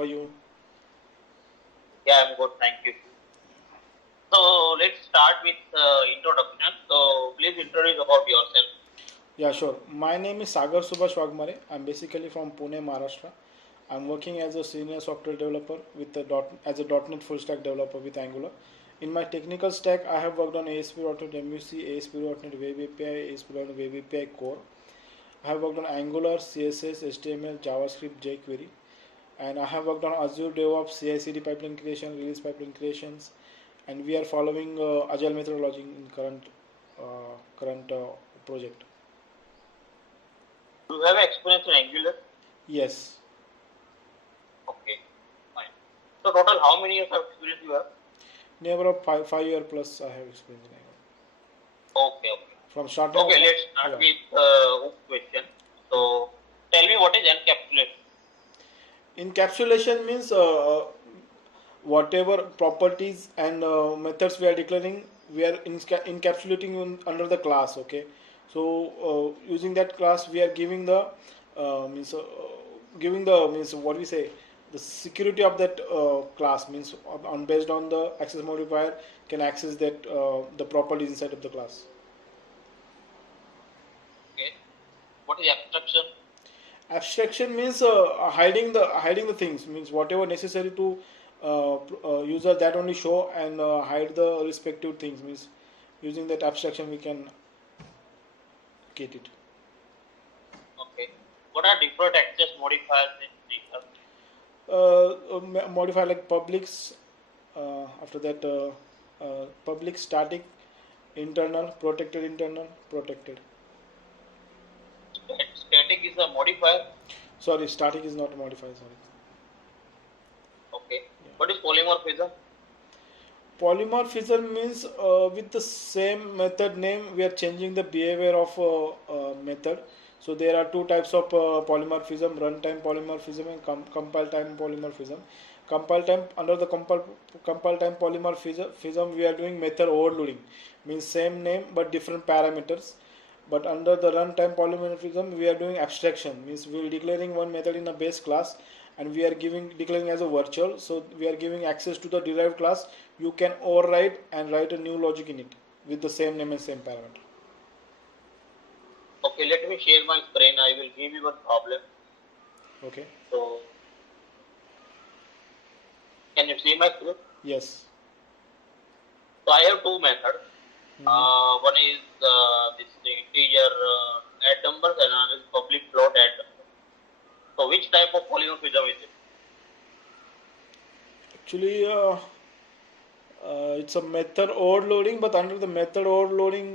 For you. Yeah, I'm good. Thank you. So let's start with introduction. So please introduce about yourself. Yeah, sure. My name is Sagar Subhash Wagmare. I'm basically from Pune, Maharashtra. I'm working as a senior software developer with as a .NET full stack developer with Angular. In my technical stack, I have worked on ASP.NET MVC, ASP.NET Web API, ASP.NET Web API Core. I have worked on Angular, CSS, HTML, JavaScript, jQuery, and I have worked on Azure DevOps, CI/CD pipeline creation, release pipeline creations, and we are following agile methodology in current project. Do you have experience in Angular? Yes, Okay, fine. So total, how many years of experience you have? near about 5 year plus I have experience in Angular. Okay, okay. From starting of Okay, my, let's start yeah, with hook question. yeah. So tell me what is encapsulation? Encapsulation means whatever properties and methods we are declaring, we are encapsulating under the class. Okay, so using that class, we are giving the means giving the means what we say, the security of that class means on based on the access modifier can access that the properties inside of the class. Okay. What is abstraction? Abstraction means hiding the things, means whatever necessary to user that only show and hide the respective things, means using that abstraction we can get it. Okay. What are different access modifiers in C#? Modify like publics, after that public, static, internal, protected. Static is a modifier. Sorry, static is not modified, sorry. Okay. Yeah. What is polymorphism? Polymorphism means with the same method name we are changing the behavior of method. So there are two types of polymorphism: runtime polymorphism and compile time polymorphism. Compile time, under the compile time polymorphism we are doing method overloading, means same name but different parameters. But under the runtime polymorphism we are doing abstraction, means we are declaring one method in a base class and we are declaring as a virtual, so we are giving access to the derived class. You can override and write a new logic in it with the same name and same parameter. Okay, let me share my screen. I will give you one problem. Okay. So, can you see my screen? Yes. So, I have two methods. One is this integer add numbers and another is public float add numbers. So, which type of polymorphism is it? Actually, it's a method overloading, but under the method overloading,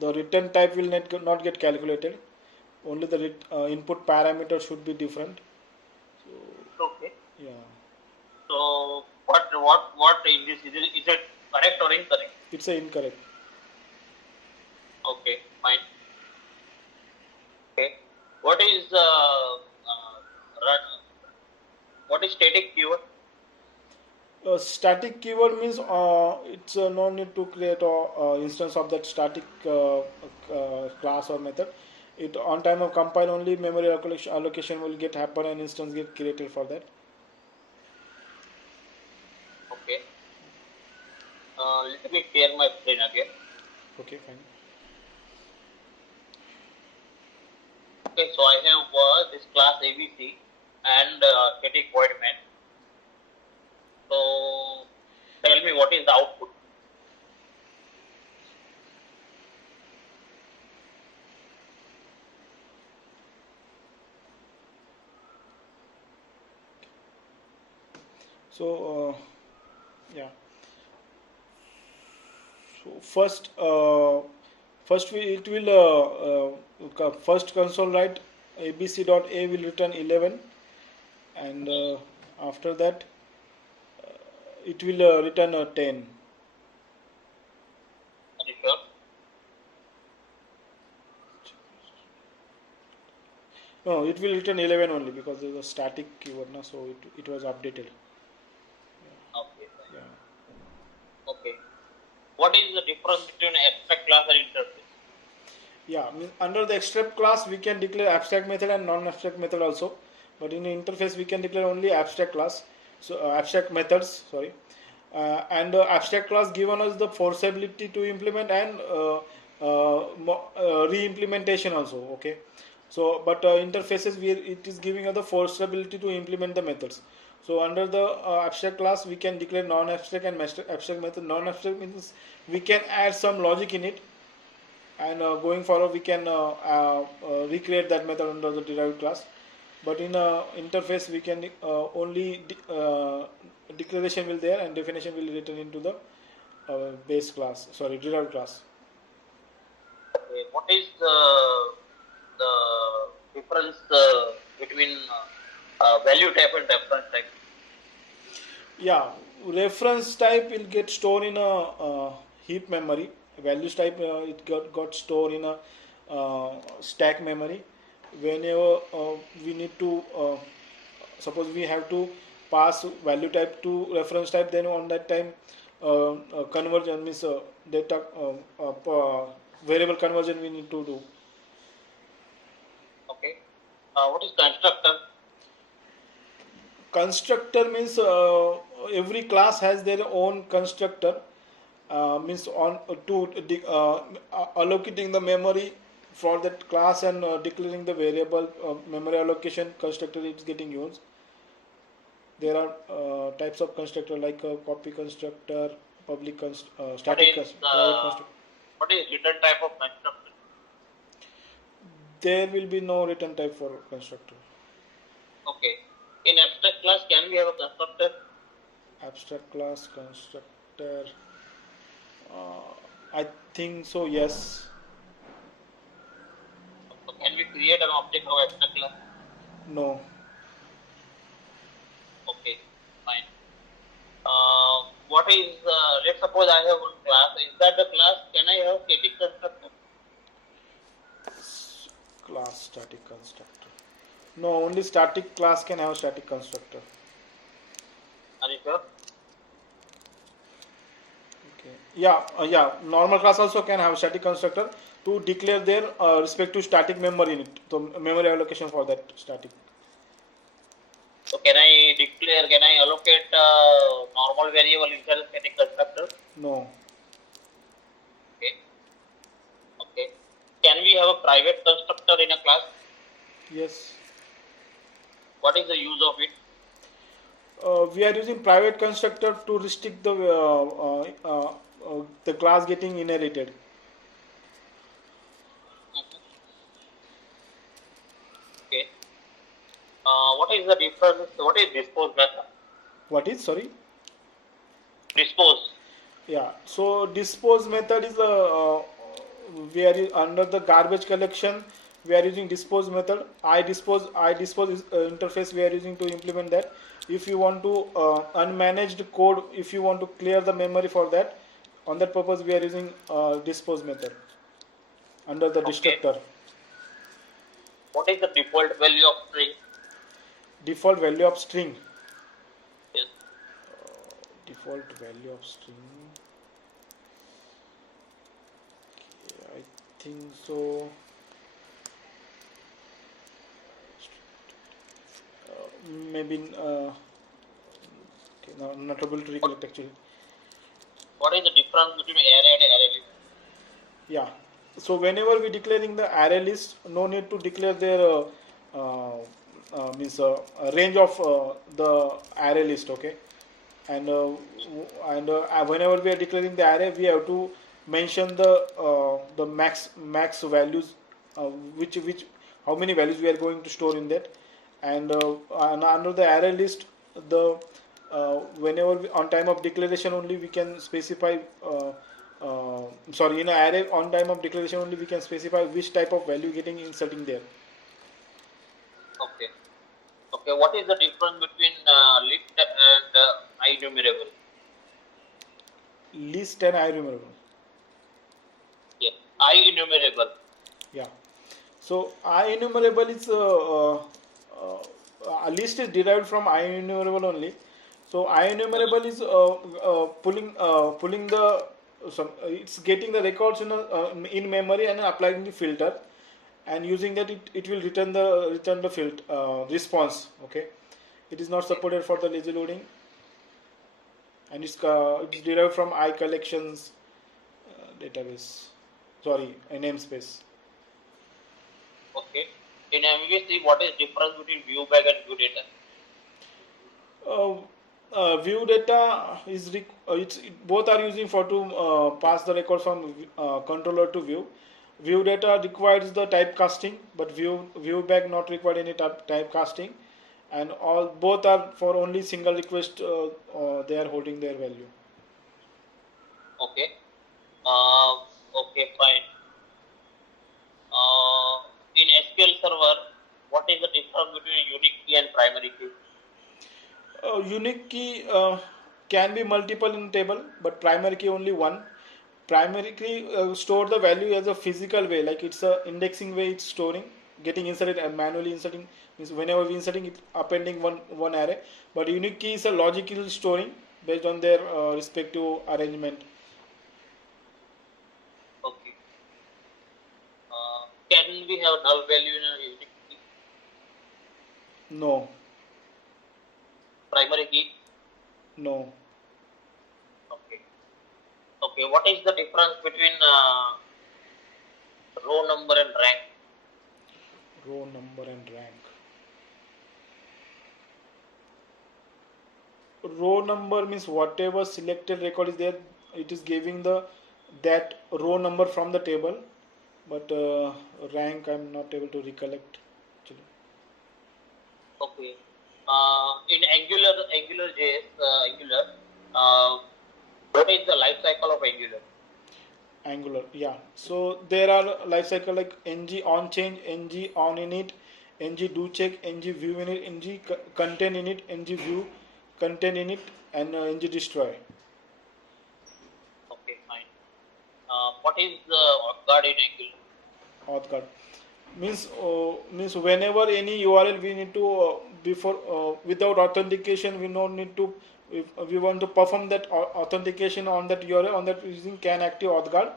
the return type will not get calculated. Only the input parameter should be different. So, Okay. yeah, So, what in this is it correct or incorrect? it's a incorrect. Okay, fine. Okay. What is what is static keyword? Static keyword means it's no need to create a instance of that static class or method. It on time of compile only memory allocation will get happen and instance get created for that. Okay. Let me share my screen again. Okay, fine. Okay, so I have this class ABC and static void main. So tell me what is the output? So yeah. So first it will first console write abc.a will return 11, and after that it will return a 10. Are you sure? No, it will return 11 only because there is a static keyword now, so it was updated. Okay, fine. Yeah. Okay. What is the difference between abstract class and interface? Yeah, under the extract class we can declare abstract method and non-abstract method also. but in the interface we can declare only abstract class, so abstract methods, sorry. And abstract class given us the forceability to implement and re-implementation also, okay. So but interfaces it is giving us the forceability to implement the methods. So under the abstract class we can declare non-abstract and abstract method. Non-abstract means we can add some logic in it, and going forward we can recreate that method under the derived class. But in interface we can only declaration will there and definition will return into the base class, sorry, derived class. Okay. What is the difference between value type and reference type? Yeah, reference type will get stored in a heap memory. Values type it got stored in a stack memory. Whenever we need to suppose we have to pass value type to reference type, then on that time conversion means data variable conversion we need to do. Okay. What is constructor? Constructor means every class has their own constructor, means on to allocating the memory for that class and declaring the variable memory allocation constructor is getting used. There are types of constructor like copy constructor, public static private constructor. What is return type of constructor? There will be no return type for constructor. Okay. In abstract class, can we have a constructor? Abstract class constructor. I think so. Yes. So can we create an object of abstract class? No. Okay, fine. What is, let's suppose I have one class. Is that the class? Can I have static constructor? Class static constructor. No, only static class can have static constructor. Are you sure? Okay. Yeah, yeah. Normal class also can have static constructor to declare their respective static memory in it. So memory allocation for that static. So can I declare? Can I allocate normal variable inside the static constructor? No. Okay. Okay. Can we have a private constructor in a class? Yes. What is the use of it? We are using private constructor to restrict the class getting inherited. Okay. What is the difference? What is dispose method? What is, sorry? Dispose. Yeah. So dispose method is we are under the garbage collection. We are using dispose method. I dispose is interface we are using to implement that. If you want to unmanaged code, if you want to clear the memory for that, on that purpose we are using dispose method under the destructor. What is the default value of string? Default value of string. Yes. Default value of string. Okay, I think so. Maybe okay, now I'm not able to recollect actually. What is the difference between array and array list? Yeah. So whenever we declaring the array list, no need to declare their means a range of the array list, okay. And whenever we are declaring the array, we have to mention the max values, which how many values we are going to store in that. And under the array list, the whenever on time of declaration only we can specify sorry, in an array on time of declaration only we can specify which type of value getting inserting there. Okay. Okay. What is the difference between list and IEnumerable? List and IEnumerable. Yes. IEnumerable. Yeah. So IEnumerable is a list is derived from IEnumerable only. So IEnumerable is pulling the it's getting the records in memory and applying the filter, and using that it will return the field response. Okay, it is not supported for the lazy loading, and it's derived from iCollections database. Sorry, a namespace. Okay. In MVC, what is difference between view bag and view data? View data is both are using for to pass the record from controller to view. View data requires the typecasting, but view bag not required any typecasting, and all both are for only single request. They are holding their value. Okay. Okay, fine. In SQL Server, what is the difference between unique key and primary key? Unique key can be multiple in table, but primary key only one. Primary key store the value as a physical way, like it's a indexing way. It's storing, getting inserted and manually inserting. Means whenever we inserting it, appending one array. But unique key is a logical storing based on their respective arrangement. Okay. Can we have null value in a unique key? No, Primary key? no. Okay. Okay. What is the difference between row number and rank? Row number and rank. Row number means whatever selected record is there, it is giving that row number from the table. But rank I'm not able to recollect actually. Okay. In AngularJS, Angular, what is the life cycle of Angular? Angular, yeah. So there are life cycle like ng on change, ng on init, ng do check, ng view init, ng contain init, ng view contain init, and ng destroy. Okay, fine. What is the auth guard in Angular? Auth guard means whenever any URL we need to before without authentication we don't need to, if we want to perform that authentication on that URL on that using can active auth guard.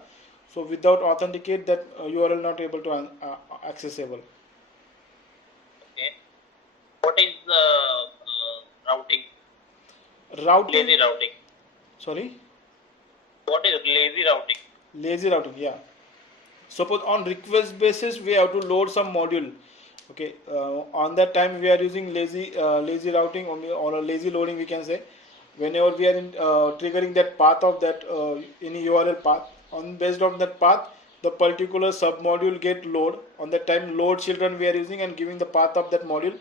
So without authenticate that URL not able to accessible. Okay. What is the routing? Routing. Lazy routing. Sorry. What is lazy routing? Lazy routing, yeah. Suppose on request basis we have to load some module. Okay, on that time we are using lazy routing or a lazy loading we can say. Whenever we are triggering that path of that any URL path, on based on that path the particular submodule get load. On that time load children we are using and giving the path of that module.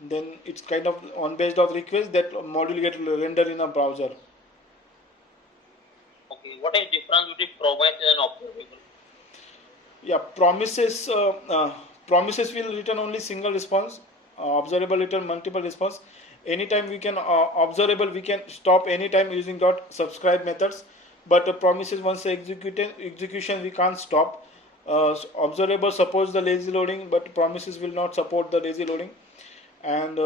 Then it's kind of on based of request that module get rendered in a browser. Okay, what is difference between promises and observable? Yeah, promises will return only single response. Observable return multiple response. Anytime we can observable we can stop anytime using dot subscribe methods. But promises once execution we can't stop. Observable supports the lazy loading, but promises will not support the lazy loading. And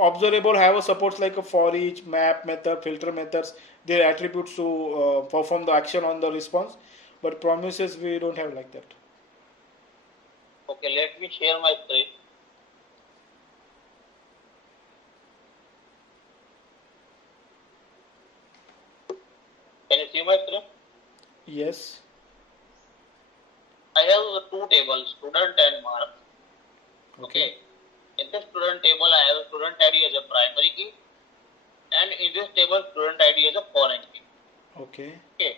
observable have a supports like a for each, map method, filter methods, their attributes to perform the action on the response. But promises we don't have like that. Okay, let me share my screen. Can you see my screen? Yes. I have two tables, student and mark. Okay. In this student table, I have student ID as a primary key, and in this table, student ID as a foreign key. Okay. Okay.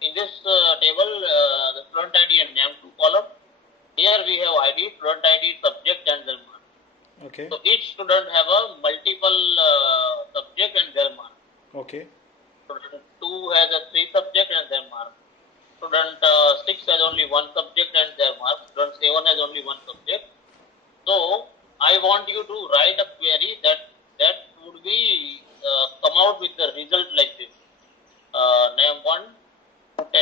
In this table, the student ID and name two column. Here we have ID, student ID, subject, and their mark. Okay. So each student have a multiple subject and their mark. Okay. Student 2 has a 3 subject and their mark. Student 6 has only one subject and their mark. Student 7 has only one subject. So I want you to write a query that would be come out with the result like this. Name 1 to 10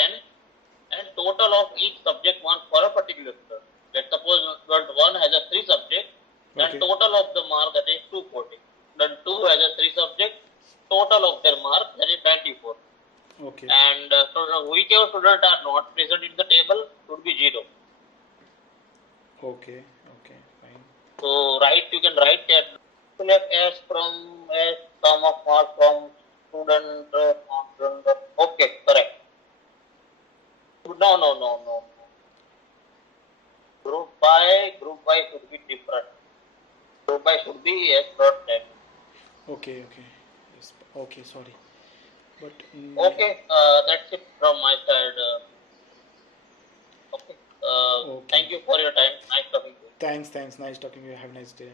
and total of each subject mark for a particular student. Let's suppose student 1 has a 3 subject and total of the mark that is 240. Student 2 has a 3 subject, total of their mark that is 94. Okay. And so whichever students are not present in the table should be 0. Okay. Okay. Fine. So you can write that select as from as sum of marks from student. Okay, correct. No. Group by should be different. Group by should be S dot net. Okay. Okay. Yes. Okay. Sorry. But Okay, that's it from my side. Okay. okay. Thank you for your time. Nice talking to you. Thanks. Thanks. Nice talking to you. Have a nice day.